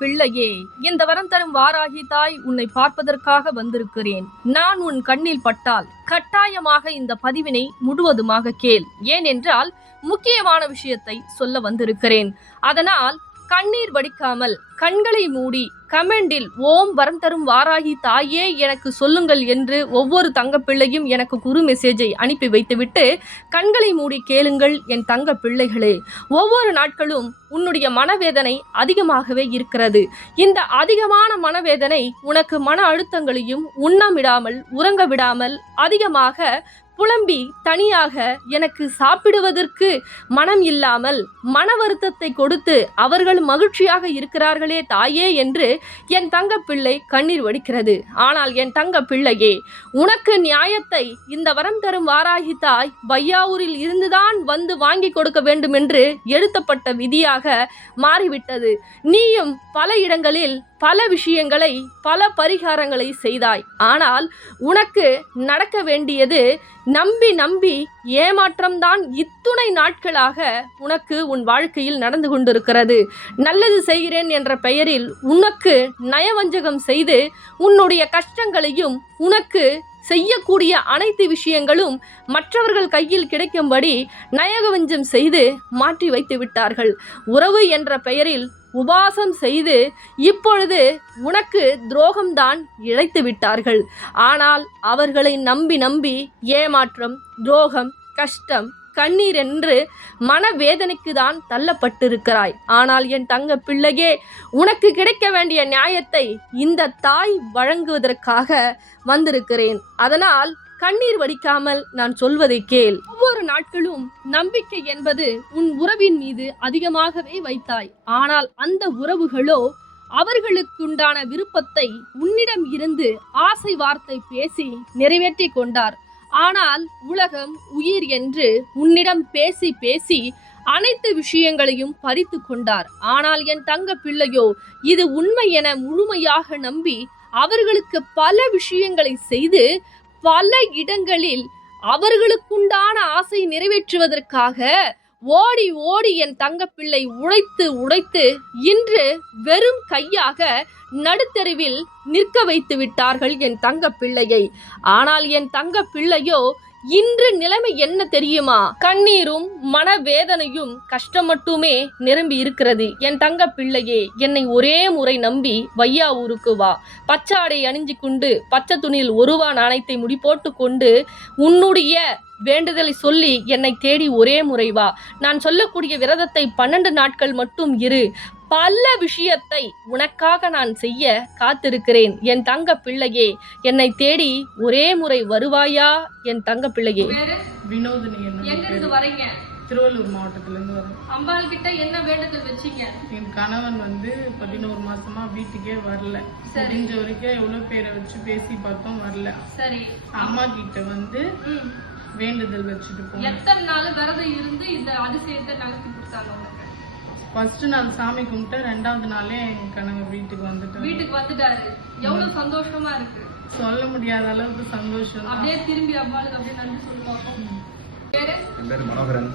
பிள்ளையே, இந்த வரம் தரும் வாராகி தாய் உன்னை பார்ப்பதற்காக வந்திருக்கிறேன். நான் உன் கண்ணில் பட்டால் கட்டாயமாக இந்த பதிவினை முழுவதுமாக கேள். ஏனென்றால் முக்கியமான விஷயத்தை சொல்ல வந்திருக்கிறேன். அதனால் கண்ணீர் வடிக்காமல் கண்களை மூடி கமெண்டில் ஓம் வரம் தரும் வாராகி தாயே எனக்கு சொல்லுங்கள் என்று ஒவ்வொரு தங்கப்பிள்ளையும் எனக்கு குறு மெசேஜை அனுப்பி வைத்துவிட்டு கண்களை மூடி கேளுங்கள் என் தங்க பிள்ளைகளே. ஒவ்வொரு நாட்களும் உன்னுடைய மனவேதனை அதிகமாகவே இருக்கிறது. இந்த அதிகமான மனவேதனை உனக்கு மன அழுத்தங்களையும் உண்ணமிடாமல் உறங்க விடாமல் அதிகமாக புலம்பி தனியாக எனக்கு சாப்பிடுவதற்கு மனம் இல்லாமல் மன வருத்தத்தை கொடுத்து அவர்கள் மகிழ்ச்சியாக இருக்கிறார்களே தாயே என்று என் தங்க பிள்ளை கண்ணீர் வடிக்கிறது. ஆனால் என் தங்க பிள்ளையே, உனக்கு நியாயத்தை இந்த வரம் தரும் வாராகி தாய் வையாவூரில் இருந்துதான் வந்து வாங்கி கொடுக்க வேண்டும் என்று எழுத்தப்பட்ட விதியாக மாறிவிட்டது. நீயும் பல இடங்களில் பல விஷயங்களை பல பரிகாரங்களை செய்தாய். ஆனால் உனக்கு நடக்க வேண்டியது நம்பி நம்பி ஏமாற்றம்தான் இத்துணை நாட்களாக உனக்கு உன் வாழ்க்கையில் நடந்து கொண்டிருக்கிறது. நல்லது செய்கிறேன் என்ற பெயரில் உனக்கு நயவஞ்சகம் செய்து உன்னுடைய கஷ்டங்களையும் உனக்கு செய்யக்கூடிய அனைத்து விஷயங்களும் மற்றவர்கள் கையில் கிடைக்கும்படி நயவஞ்சம் செய்து மாற்றி வைத்து விட்டார்கள். உறவு என்ற பெயரில் உபாசம் செய்து இப்பொழுது உனக்கு துரோகம்தான் இழைத்து விட்டார்கள். ஆனால் அவர்களை நம்பி நம்பி ஏமாற்றம், துரோகம், கஷ்டம், கண்ணீர் என்று மனவேதனைக்கு தான் தள்ளப்பட்டிருக்கிறாய். ஆனால் என் தங்க பிள்ளையே, உனக்கு கிடைக்க வேண்டிய நியாயத்தை இந்த தாய் வழங்குவதற்காக வந்திருக்கிறேன். அதனால் கண்ணீர் வடிக்காமல் நான் சொல்வதை கேள். ஒவ்வொரு நாட்களும் நம்பிக்கை என்பது உன் உறவின் மீது அதிகமாகவே வைத்தாய். ஆனால் அந்த உறவுகளோ அவர்களுக்குண்டான விருப்பத்தை உன்னிடம் இருந்து ஆசை வார்த்தை பேசி நிறைவேற்றி கொண்டார். ஆனால் உலகம் உயிர் என்று உன்னிடம் பேசி பேசி அனைத்து விஷயங்களையும் பறித்து கொண்டார். ஆனால் என் தங்க பிள்ளையோ இது உண்மை என முழுமையாக நம்பி அவர்களுக்கு பல விஷயங்களை செய்து பல இடங்களில் அவர்களுக்குண்டான ஆசை நிறைவேற்றுவதற்காக ஓடி ஓடி என் தங்கப்பிள்ளை உழைத்து உழைத்து இன்று வெறும் கையாக நடுத்தெருவில் நிற்க வைத்து விட்டார்கள் என் தங்க பிள்ளையை. ஆனால் என் தங்க பிள்ளையோ இன்று நிலைமை என்ன தெரியுமா? கண்ணீரும் மனவேதனையும் கஷ்டம் மட்டுமே நிரம்பி இருக்கிறது. என் தங்க பிள்ளையே, என்னை ஒரே முறை நம்பி வையாவூருக்கு வா. பச்சாடை அணிஞ்சு கொண்டு பச்சை துணியில் ஒருவா நாணயத்தை முடி போட்டு கொண்டு உன்னுடைய வேண்டுதலை சொல்லி என்னை தேடி ஒரே முறை வா. நான் சொல்லக்கூடிய விரதத்தை 12 நாட்கள் மட்டும் இரு. பல விஷயத்தை உனக்காக நான் செய்ய காத்திருக்கிறேன். என் தங்க பிள்ளையே, என்னை தேடி ஒரே முறை வருவாயா என் தங்க பிள்ளையே? வினோதினி. எங்கிருந்து வரீங்க? திருவள்ளூர் மாவட்டத்துல இருந்து வரேன். அம்பாள் கிட்ட என்ன வேண்டுதல் வச்சீங்க? என் கணவன் 11 மாசமா வீட்டுக்கே வரல. முடிஞ்ச வரைக்கும் எவ்வளவு பேரை வச்சு பேசி பார்த்தோம், வரல. சரி, அம்மா கிட்ட வேண்டுதல் வச்சுட்டு போனோம். எத்தனை நாள் விரதம் இருந்து இந்த அதிசயத்தை நடத்தி கொடுத்தாங்க? ஃபர்ஸ்ட் நாள் சாமி கும்பிட்டு 2வது நாளே என் கணவர் வீட்டுக்கு வந்துட்டாரு. எவ்வளவு சந்தோஷமா இருக்கு, சொல்ல முடியாத அளவுக்கு சந்தோஷம். அப்படியே திரும்பி அம்பாளுக்கு அப்படியே நன்றி சொல்லுவாங்க. என் பேரு மனோகரன்.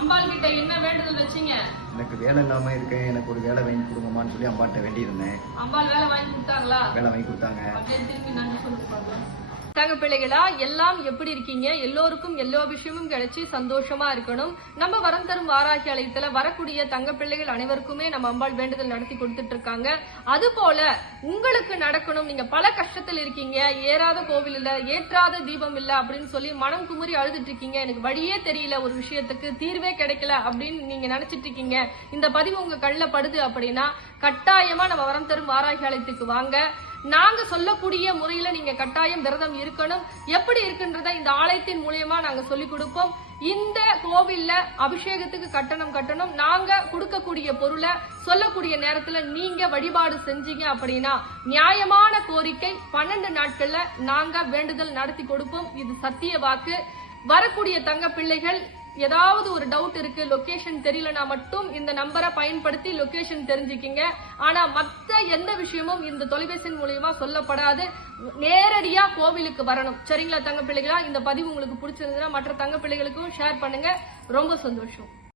அம்பாள் கிட்ட என்ன வேண்டுதல் வச்சீங்க? எனக்கு வேலை இல்லாம இருக்கேன், எனக்கு ஒரு வேலை வாங்கி கொடுங்கம்மான்னு சொல்லி அம்பாட்ட வேண்டி இருந்தேன். அம்பாள் வேலை வாங்கி கொடுத்தாங்களா? வேலை வாங்கி கொடுத்தாங்க. அப்படியே திரும்பி நன்றி சொல்லுவாங்க. தங்க பிள்ளைகளா, எல்லாம் எப்படி இருக்கீங்க? எல்லோருக்கும் எல்லா விஷயமும் கிடைச்சி சந்தோஷமா இருக்கணும். நம்ம வரம் தரும் வாராகி ஆலயத்துல வரக்கூடிய தங்க பிள்ளைகள் அனைவருக்குமே நம்ம அம்பாள் வேண்டுதல் நடத்தி கொடுத்துட்டு இருக்காங்க. அது போல உங்களுக்கு நடக்கணும். நீங்க பல கஷ்டத்தில் இருக்கீங்க, ஏறாத கோவில் இல்ல, ஏற்றாத தீபம் இல்ல அப்படின்னு சொல்லி மனம் குமுறி அழுதுட்டு இருக்கீங்க. எனக்கு வழியே தெரியல, ஒரு விஷயத்துக்கு தீர்வே கிடைக்கல அப்படின்னு நீங்க நினைச்சிட்டு இருக்கீங்க. இந்த பதிவு உங்க கண்ணில் படுது அப்படின்னா கட்டாயமா நம்ம வரம் தரும் வாராகி ஆலயத்துக்கு வாங்க. நாங்க சொல்லக்கூடிய முறையில நீங்க கட்டாயம் விரதம் இருக்கணும். எப்படி இருக்குன்றத இந்த ஆலயத்தின் மூலியமா நாங்க சொல்லி கொடுப்போம். இந்த கோவில்ல அபிஷேகத்துக்கு கட்டணம். நாங்க கொடுக்கக்கூடிய பொருளை சொல்லக்கூடிய நேரத்துல நீங்க வழிபாடு செஞ்சீங்க அப்படின்னா நியாயமான கோரிக்கை 12 நாட்கள்ல நாங்க வேண்டுதல் நடத்தி கொடுப்போம். இது சத்திய வாக்கு. வரக்கூடிய தங்க பிள்ளைகள் ஏதாவது ஒரு டவுட் இருக்கு, லொகேஷன் தெரியலனா மட்டும் இந்த நம்பரை பயன்படுத்தி லொகேஷன் தெரிஞ்சுக்கிங்க. ஆனா மத்த எந்த விஷயமும் இந்த தொலைபேசியின் மூலியமா சொல்லப்படாது. நேரடியா கோவிலுக்கு வரணும். சரிங்களா தங்க பிள்ளைகளா? இந்த பதிவு உங்களுக்கு பிடிச்சிருந்ததுன்னா மற்ற தங்க பிள்ளைகளுக்கும் ஷேர் பண்ணுங்க. ரொம்ப சந்தோஷம்.